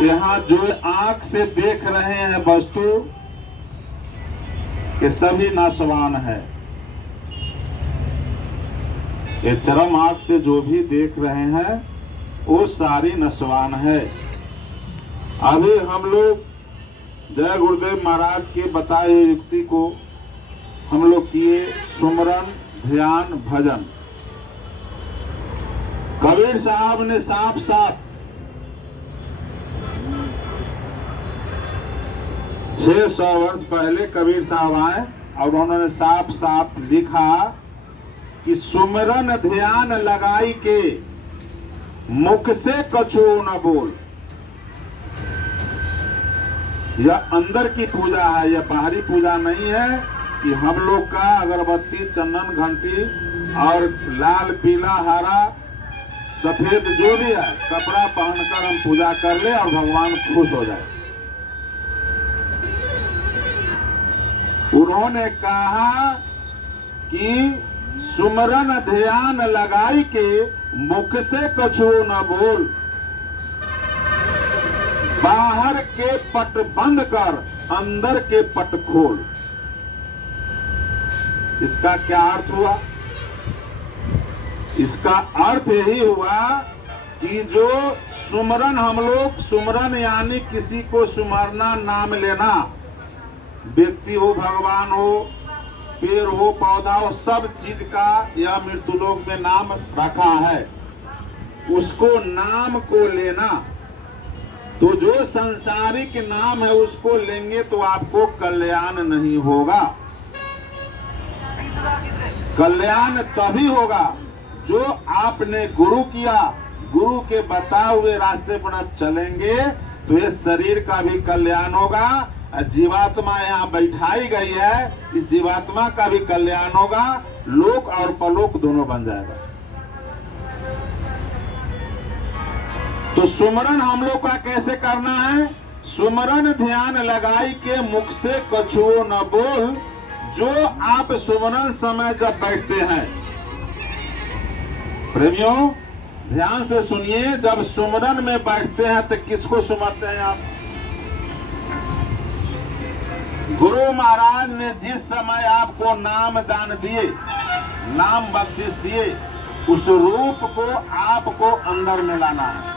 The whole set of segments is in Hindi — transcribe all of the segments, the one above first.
यहाँ जो आंख से देख रहे हैं वस्तु ये सभी नाशवान है। ये चरम आंख से जो भी देख रहे हैं वो सारी नशवान है। अभी हम लोग जय गुरुदेव महाराज के बताए युक्ति को हम लोग किए, सुमरन ध्यान भजन। कबीर साहब ने साफ साफ 600 वर्ष पहले कबीर साहब आए और उन्होंने साफ साफ लिखा कि सुमरन ध्यान लगाई के मुख से कछु न बोल। यह अंदर की पूजा है, यह बाहरी पूजा नहीं है कि हम लोग का अगरबत्ती चंदन घंटी और लाल पीला हरा सफेद जो भी है कपड़ा पहनकर हम पूजा कर ले और भगवान खुश हो जाए। उन्होंने कहा कि सुमरन ध्यान लगाई के मुख से कछु न बोल, बाहर के पट बंद कर अंदर के पट खोल। इसका क्या अर्थ हुआ? इसका अर्थ यही हुआ कि जो सुमरन हम लोग, सुमरन यानी किसी को सुमरना, नाम लेना, व्यक्ति हो, भगवान हो, पेड़ हो, पौधा हो, सब चीज का या मृत्युलोक में नाम रखा है, उसको नाम को लेना। तो जो सांसारिक नाम है उसको लेंगे तो आपको कल्याण नहीं होगा। कल्याण तभी होगा जो आपने गुरु किया, गुरु के बताए हुए रास्ते पर आप चलेंगे तो ये शरीर का भी कल्याण होगा। जीवात्मा यहाँ बैठाई गई है, इस जीवात्मा का भी कल्याण होगा, लोक और परलोक दोनों बन जाएगा। तो सुमरन हम लोग का कैसे करना है? सुमरन ध्यान लगाई के मुख से कछु न बोल। जो आप सुमरन समय जब बैठते हैं, प्रेमियों ध्यान से सुनिए, जब सुमरन में बैठते हैं तो किसको सुमरते हैं आप? गुरु महाराज ने जिस समय आपको नाम दान दिए, नाम बख्शिश दिए, उस रूप को आपको अंदर में लाना है।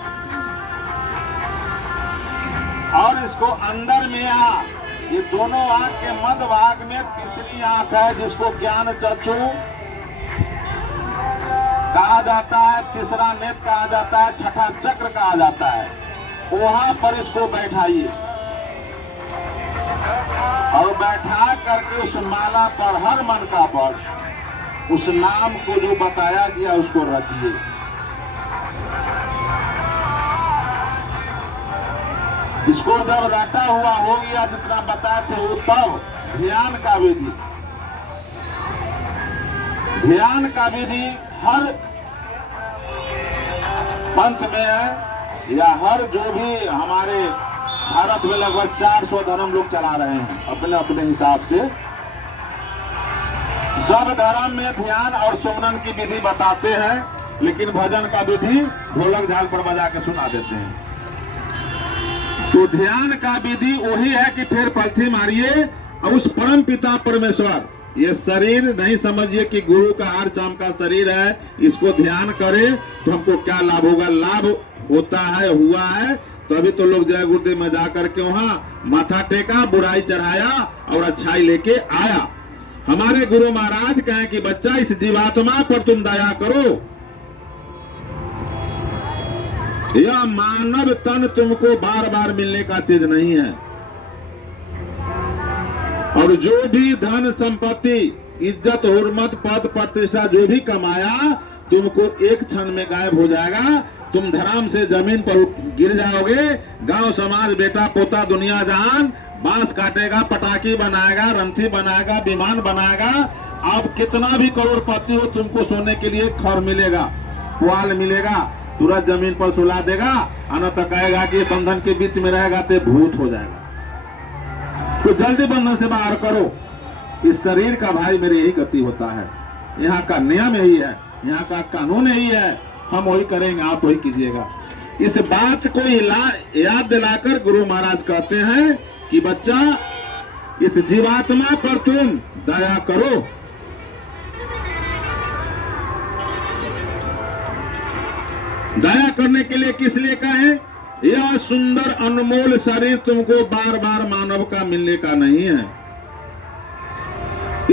और इसको अंदर में ये दोनों आंख के मध्य भाग में तीसरी आंख है जिसको ज्ञान चक्षु कहा जाता है, तीसरा नेत्र कहा जाता है, छठा चक्र कहा जाता है। वहां पर इसको बैठाइए और बैठा करके उस माला पर हर मन का पर उस नाम को जो बताया गया उसको रखिए। इसको जब रटा हुआ हो गया जितना बताए थे वो, तब ध्यान का विधि, ध्यान का विधि हर पंथ में है या हर जो भी हमारे भारत में लगभग 400 धर्म लोग चला रहे हैं अपने अपने हिसाब से। सब धर्म में ध्यान और सुमरन की विधि बताते हैं, लेकिन भजन का विधि ढोलक झाल पर बजा के सुना देते हैं। तो ध्यान का विधि वही है कि फिर पलथी मारिए और उस परम पिता परमेश्वर, ये शरीर नहीं समझिए कि गुरु का हर चाम का शरीर है, इसको ध्यान करे तो हमको क्या लाभ होगा। लाभ होता है, हुआ है, तो अभी तो लोग जय गुरुदेव में जाकर के वहाँ माथा टेका, बुराई चढ़ाया और अच्छाई लेके आया। हमारे गुरु महाराज कहें कि बच्चा इस जीवात्मा पर तुम दया करो, यह मानव तन तुमको बार बार मिलने का चीज नहीं है। और जो भी धन संपत्ति, इज्जत, हुर्मत, पद प्रतिष्ठा जो भी कमाया तुमको एक क्षण में गायब हो जाएगा। तुम धराम से जमीन पर गिर जाओगे। गांव समाज, बेटा पोता, दुनिया जहान बांस काटेगा, पटाखी बनाएगा, रंथी बनाएगा, विमान बनाएगा। आप कितना भी करोड़पति हो, तुमको सोने के लिए खर मिलेगा, पुआल मिलेगा, तुरंत जमीन पर सुला देगा। अनंत कहेगा कि बंधन के बीच में रहेगा तो भूत हो जाएगा। तो जल्दी बंधन से बाहर करो। इस शरीर का भाई मेरी यही गति होता है, यहाँ का नियम यही है, यहाँ का कानून यही है, हम वही करेंगे, आप वही कीजिएगा। इस बात को याद दिलाकर गुरु महाराज कहते हैं कि बच्चा, इस जीवात्मा पर तुम दया करो। दया करने के लिए किस लिए कहें? यह सुंदर अनमोल शरीर तुमको बार बार मानव का मिलने का नहीं है।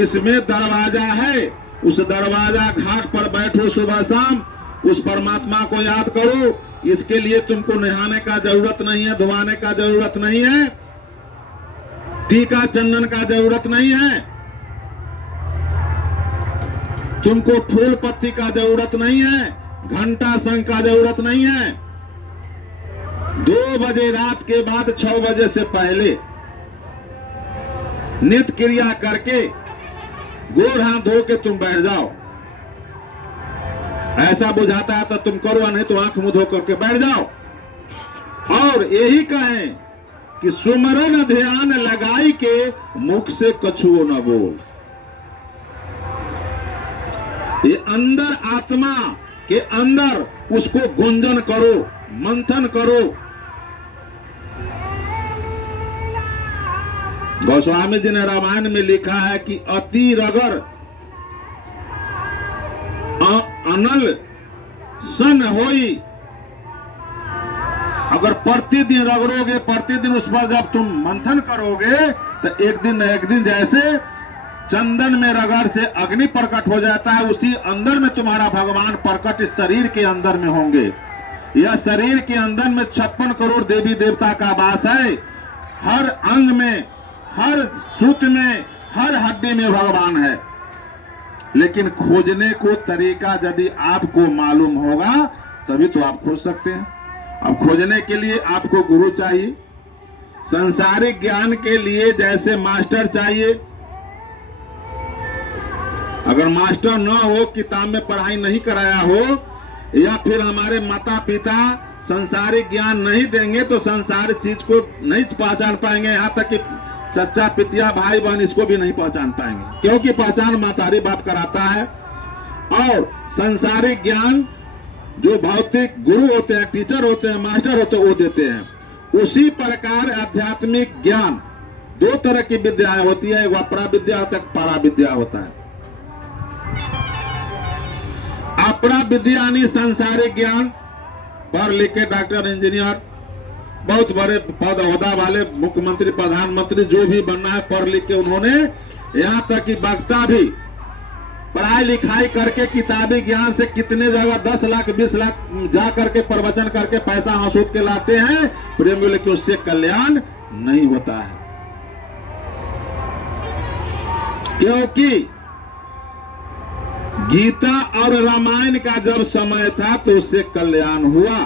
इसमें दरवाजा है, उस दरवाजा घाट पर बैठो सुबह शाम, उस परमात्मा को याद करो। इसके लिए तुमको नहाने का जरूरत नहीं है, धुआने का जरूरत नहीं है, टीका चंदन का जरूरत नहीं है, तुमको फूल पत्ती का जरूरत नहीं है, घंटा शंख का जरूरत नहीं है। 2 बजे रात के बाद 6 बजे से पहले नित्य क्रिया करके गोर हाथ धो के तुम बैठ जाओ। ऐसा बुझाता है तो तुम करो, नहीं तो आंख मुंह धो करके बैठ जाओ। और यही कहें कि सुमरन ध्यान लगाई के मुख से कछुओ न बोल। ये अंदर आत्मा के अंदर उसको गुंजन करो, मंथन करो। गोस्वामी जी ने रामायण में लिखा है कि अति रगर अनल सन होई। अगर प्रतिदिन रगड़ोगे, प्रतिदिन उस पर जब तुम मंथन करोगे तो एक दिन न एक दिन जैसे चंदन में रगड़ से अग्नि प्रकट हो जाता है, उसी अंदर में तुम्हारा भगवान प्रकट इस शरीर के अंदर में होंगे। यह शरीर के अंदर में 56 करोड़ देवी देवता का वास है। हर अंग में, हर सूत्र में, हर हड्डी में भगवान है। लेकिन खोजने को तरीका यदि आपको मालूम होगा तभी तो आप खोज सकते हैं। अब खोजने के लिए आपको गुरु चाहिए। संसारिक ज्ञान के लिए जैसे मास्टर चाहिए। अगर मास्टर न हो, किताब में पढ़ाई नहीं कराया हो, या फिर हमारे माता पिता संसारिक ज्ञान नहीं देंगे तो संसारिक चीज को नहीं पहचान पाएंगे। यहाँ तक कि चचा पितिया भाई बहन इसको भी नहीं पहचान पाएंगे, क्योंकि पहचान मातारी बाप कराता है। और संसारिक ज्ञान जो भौतिक गुरु होते हैं, टीचर होते हैं, मास्टर होते हैं, वो देते हैं। उसी प्रकार आध्यात्मिक ज्ञान 2 तरह की विद्याएं होती है, एक अपरा विद्या होता है, एक परा विद्या होता है। अपरा विद्या यानी संसारिक ज्ञान, पढ़ लिख के डॉक्टर, इंजीनियर, बहुत बड़े पद ओहदा वाले, मुख्यमंत्री, प्रधानमंत्री, जो भी बनना है पढ़ लिख के उन्होंने, यहाँ तक कि वक्ता भी पढ़ाई लिखाई करके किताबी ज्ञान से कितने जगह 10 लाख 20 लाख जा करके प्रवचन करके पैसा हसूद के लाते हैं, प्रेम बोले कि उससे कल्याण नहीं होता है। क्योंकि गीता और रामायण का जब समय था तो उससे कल्याण हुआ।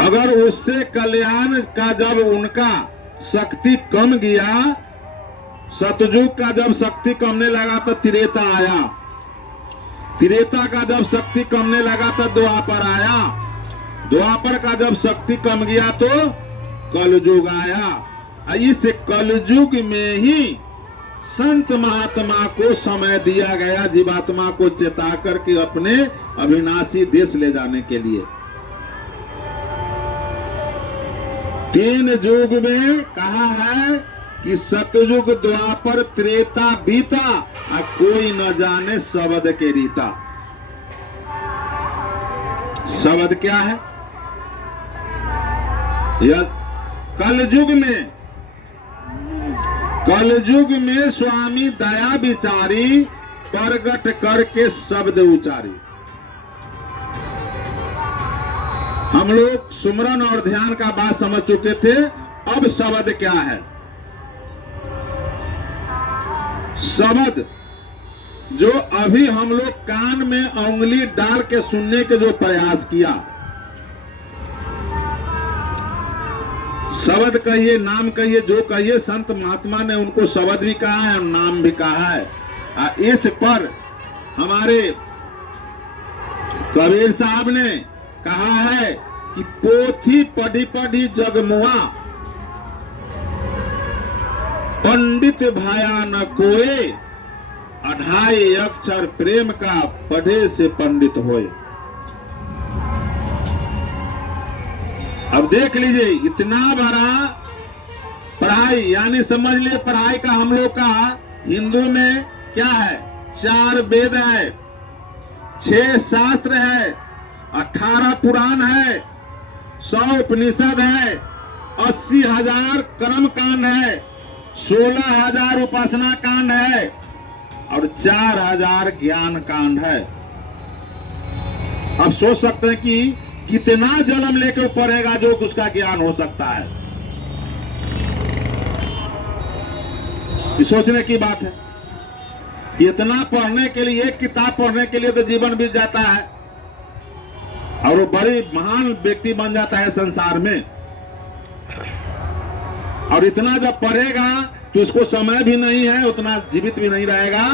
अगर उससे कल्याण का जब उनका शक्ति कम गया, सतयुग का जब शक्ति कमने लगा तो त्रेता आया, त्रेता का जब शक्ति कमने लगा तो द्वापर आया, द्वापर का जब शक्ति कम गया तो कलयुग आया। इस कलयुग में ही संत महात्मा को समय दिया गया जीवात्मा को चेता करके अपने अविनाशी देश ले जाने के लिए। 3 युग में कहा है कि सतयुग द्वापर त्रेता बीता, कोई न जाने शब्द के रीता। शब्द क्या है? यह कलयुग में स्वामी दया विचारी, प्रगट करके शब्द उचारी। हम लोग सुमरन और ध्यान का बात समझ चुके थे। अब शब्द क्या है? शब्द जो अभी हम लोग कान में उंगली डाल के सुनने के जो प्रयास किया, शब्द कहिए, नाम कहिए, जो कहिए, संत महात्मा ने उनको शब्द भी कहा है और नाम भी कहा है। इस पर हमारे कबीर साहब ने कहा है कि पोथी पढ़ी पढ़ी जगमुआ, पंडित भाया न कोए, 2.5 अक्षर प्रेम का पढ़े से पंडित होए। अब देख लीजिए, इतना बड़ा पढ़ाई, यानी समझ लिए पढ़ाई का हम लोग का हिंदू में क्या है, 4 वेद है, 6 शास्त्र है, 18 पुराण है, 100 उपनिषद है, 80,000 कर्म कांड है, 16,000 उपासना कांड है और 4,000 ज्ञान कांड है। अब सोच सकते हैं कि कितना जन्म लेकर पढ़ेगा जो उसका ज्ञान हो सकता है। ये सोचने की बात है कि इतना पढ़ने के लिए, एक किताब पढ़ने के लिए तो जीवन बीत जाता है और वो बड़ी महान व्यक्ति बन जाता है संसार में। और इतना जब पढ़ेगा तो उसको समय भी नहीं है, उतना जीवित भी नहीं रहेगा।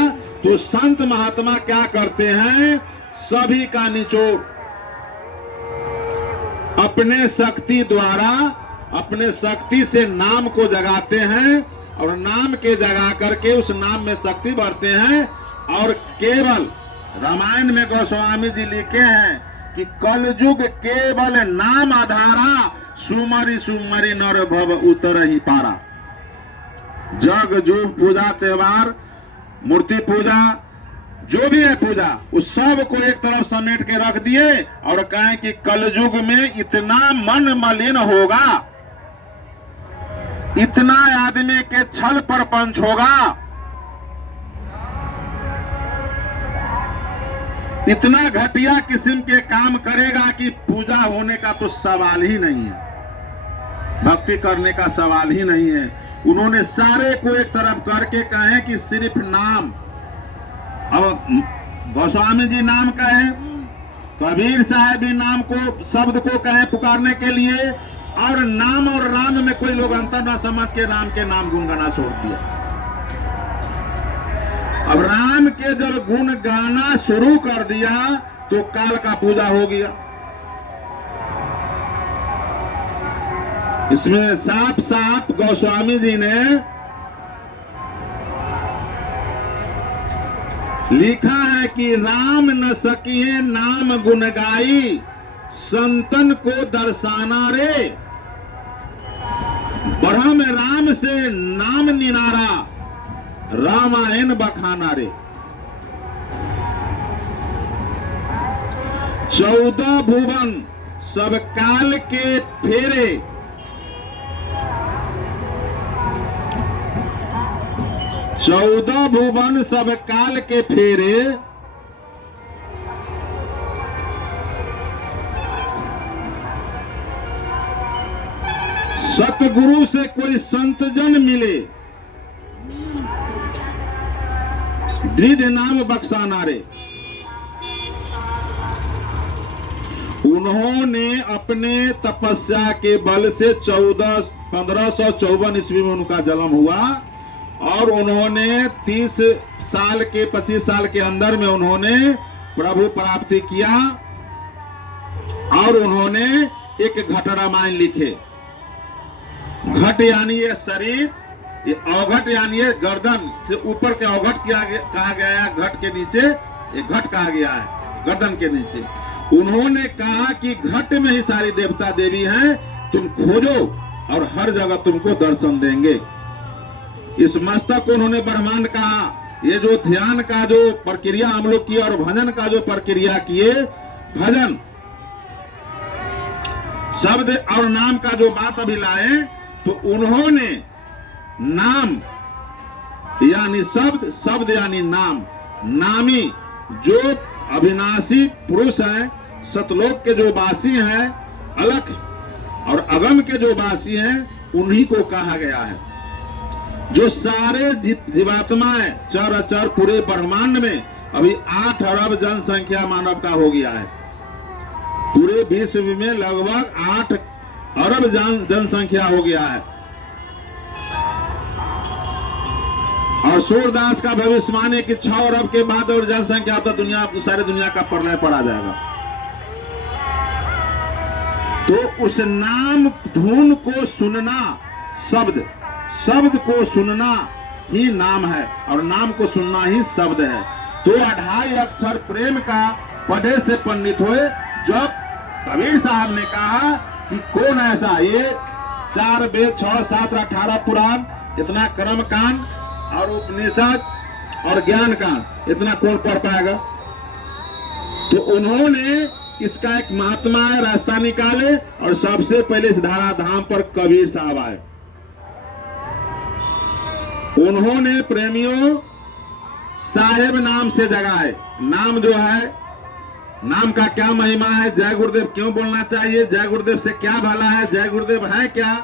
तो संत महात्मा क्या करते हैं, सभी का निचोड़ अपने शक्ति द्वारा, अपने शक्ति से नाम को जगाते हैं और नाम के जगा करके उस नाम में शक्ति बढ़ते हैं। और केवल रामायण में गोस्वामी जी लिखे हैं कि कलयुग केवल नाम आधारा, सुमरि सुमरि नर भव उतर ही पारा। जग जो पूजा त्योहार, मूर्ति पूजा, जो भी है पूजा, उस सब को एक तरफ समेट के रख दिए और कहें कि कलयुग में इतना मन मलिन होगा, इतना आदमी के छल प्रपंच होगा, इतना घटिया किस्म के काम करेगा कि पूजा होने का तो सवाल ही नहीं है, भक्ति करने का सवाल ही नहीं है। उन्होंने सारे को एक तरफ करके कहे कि सिर्फ नाम। अब गोस्वामी जी नाम कहे, कबीर साहब भी नाम को, शब्द को कहे पुकारने के लिए, और नाम और राम में कोई लोग अंतर न समझ के राम के नाम गुनगाना छोड़ दिया। अब राम के जब गुण गाना शुरू कर दिया तो काल का पूजा हो गया। इसमें साफ साफ गोस्वामी जी ने लिखा है कि राम न सकिए नाम गुण गाई, संतन को दर्शाना रे। ब्रह्म राम से नाम निनारा, रामायण बखाना रे। 14 भुवन सब काल के फेरे, 14 भुवन सब काल के फेरे, सतगुरु से कोई संत जन मिले, दृढ़ नाम बख्शाना रे। उन्होंने अपने तपस्या के बल से 1554 ईस्वी में उनका जन्म हुआ और उन्होंने 30 साल के 25 साल के अंदर में उन्होंने प्रभु प्राप्ति किया और उन्होंने एक घट रामायण लिखे। घट यानी ये शरीर, ये अवघट यानी ये गर्दन से ऊपर के अवघट कहा गया है, घट के नीचे ये घट कहा गया है, गर्दन के नीचे। उन्होंने कहा कि घट में ही सारी देवता देवी हैं, तुम खोजो और हर जगह तुमको दर्शन देंगे। इस मस्तक को उन्होंने ब्रह्मांड कहा। ये जो ध्यान का जो प्रक्रिया हम लोग किए और भजन का जो प्रक्रिया किए, भजन शब्द और नाम का जो बात अभी लाए, तो उन्होंने नाम यानी शब्द, शब्द यानी नाम, नामी जो अविनाशी पुरुष है, सतलोक के जो वासी हैं, अलख और अगम के जो वासी हैं, उन्हीं को कहा गया है। जो सारे जीवात्माएं चर अचर पूरे ब्रह्मांड में अभी 8 अरब जनसंख्या मानव का हो गया है। पूरे विश्व में लगभग 8 अरब जनसंख्या हो गया है। और सूरदास का भविष्यवाणी है कि 6 अरब के बाद और जनसंख्या तो दुनिया, सारी दुनिया का प्रलय पड़ा जाएगा। तो उस नाम धुन को सुनना, शब्द शब्द को सुनना ही नाम है और नाम को सुनना ही शब्द है। तो 2.5 अक्षर प्रेम का पढ़े से पंडित हुए। जब कबीर साहब ने कहा कि कौन ऐसा, ये 4 वेद 6 7 18 पुराण, इतना कर्म कांड और उपनिषद और ज्ञान कांड, इतना कौन पढ़ पाएगा। तो उन्होंने इसका एक महात्मा है, रास्ता निकाले, और सबसे पहले इस धारा धाम पर कबीर साहब आए। उन्होंने प्रेमियों साहेब नाम से जगाए। नाम जो है, नाम का क्या महिमा है, जय गुरुदेव क्यों बोलना चाहिए, जय गुरुदेव से क्या भला है, जय गुरुदेव है क्या,